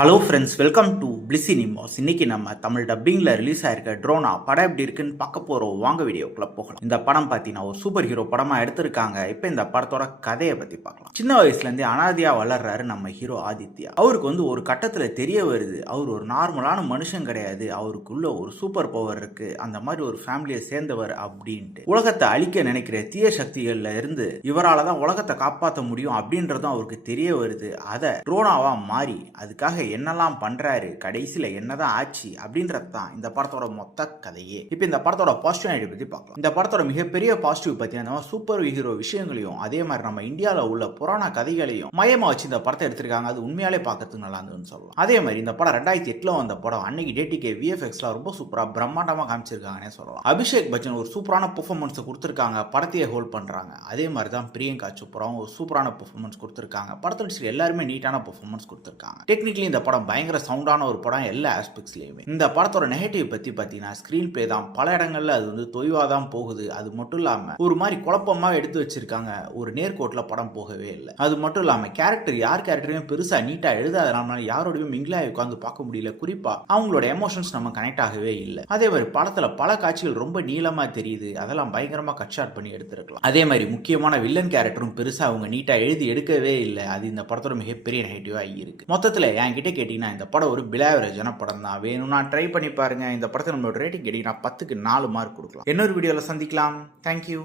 Hello friends, welcome to பிளிஸி நிமாஸ். இன்னைக்கு நம்ம தமிழ் டப்பிங்கில் ரிலீஸ் ஆயிருக்க ட்ரோனா படம் எப்படி இருக்குன்னு பார்க்க போகிறோம். வாங்க வீடியோக்குள்ள போகலாம். இந்த படம் பார்த்தீங்கன்னா ஒரு சூப்பர் ஹீரோ படமாக எடுத்திருக்காங்க. இப்போ இந்த படத்தோட கதையை பற்றி பார்க்கலாம். சின்ன வயசுலேருந்தே அனாதையாக வளர்றாரு நம்ம ஹீரோ ஆதித்யா. அவருக்கு ஒரு கட்டத்தில் தெரிய வருது, அவர் ஒரு நார்மலான மனுஷன் கிடையாது, அவருக்குள்ள ஒரு சூப்பர் பவர் இருக்கு, அந்த மாதிரி ஒரு ஃபேமிலியை சேர்ந்தவர் அப்படின்ட்டு. உலகத்தை அழிக்க நினைக்கிற தீய சக்திகள்ல இருந்து இவரால் தான் உலகத்தை காப்பாற்ற முடியும் அப்படின்றதும் அவருக்கு தெரிய வருது. அதை ட்ரோனாவா மாறி அதுக்காக என்னெல்லாம் பண்றாரு, கடைசியில என்னதான் ஆச்சு அப்படின்றது தான் இந்த படத்தோட மொத்த கதையே. இப்போ இந்த படத்தோட பாசிட்டிவ் பத்தி பார்க்கலாம். இந்த படத்தோட மிகப்பெரிய பாசிட்டிவ் பார்த்தீங்கன்னா சூப்பர் ஹீரோ விஷயங்களையும் அதே மாதிரி நம்ம இந்தியாவில் உள்ள புராண கதைகளையும் மையமா வச்சு இந்த படத்தை எடுத்திருக்காங்க. அது உண்மையாலே பார்க்கறதுக்கு நல்லா இருந்ததுன்னு சொல்லலாம். அதே மாதிரி இந்த படம் 2008 வந்த படம். அன்னைக்கு டேட்டிக்கு விஎஃப்எக்ஸ்ல ரொம்ப சூப்பரா பிரம்மாண்டமா காமிச்சிருக்காங்கன்னே சொல்லலாம். அபிஷேக் பச்சன் ஒரு சூப்பரான பெர்ஃபார்மன்ஸ் கொடுத்திருக்காங்க, படத்தையே ஹோல்ட் பண்றாங்க. அதே மாதிரி தான் பிரியங்கா சோப்ராவும் ஒரு சூப்பரான பெர்ஃபார்மன்ஸ் கொடுத்திருக்காங்க. படத்தோட எல்லாருமே நீட்டான பெர்ஃபார்மன்ஸ் கொடுத்திருக்காங்க. டெக்னிக்கலி இந்த படம் பயங்கர சவுண்டான ஒரு படம் எல்லா ஆஸ்பெக்ட்ஸ்லயுமே. இந்த படத்தோட நெகட்டிவ் பத்தி பார்த்தீங்கன்னா ஸ்கிரீன் பிளே தான். பல இடங்கள்ல அது தொய்வா தான் போகுது. அது மட்டும் இல்லாம ஒரு மாதிரி குழப்பமா எடுத்து வச்சிருக்காங்க. ஒரு நேர்கோட்டில் படம் போகவே இல்லை. அது மட்டும் இல்லாம யார் கேரக்டரையும் பெருசா நீட்டா எழுதாதனால யாரோடையும் மிங்கிலாக உட்காந்து பார்க்க முடியல. குறிப்பா அவங்களோட எமோஷன்ஸ் நம்ம கனெக்ட் ஆகவே இல்லை. அதே மாதிரி படத்துல பல காட்சிகள் ரொம்ப நீளமா தெரியுது. அதெல்லாம் பயங்கரமா கட் ஷாட் பண்ணி எடுத்திருக்கலாம். அதே மாதிரி முக்கியமான வில்லன் கேரக்டரும் பெருசா அவங்க நீட்டா எழுதி எடுக்கவே இல்லை. அது இந்த படத்தோட மிகப்பெரிய நெகட்டிவா இருக்கு. மொத்தத்துல என்கிட்ட கேட்டீங்கன்னா இந்த படம் ஒரு பிலாவரேஜான படம் தான். வேணும்னா ட்ரை பண்ணி பாருங்க. இந்த படத்தை நம்மளோட ரேட்டிங் கேட்டீங்கன்னா 10க்கு 4 மார்க் கொடுக்கலாம். இன்னொரு வீடியோல சந்திக்கலாம். தேங்க்யூ.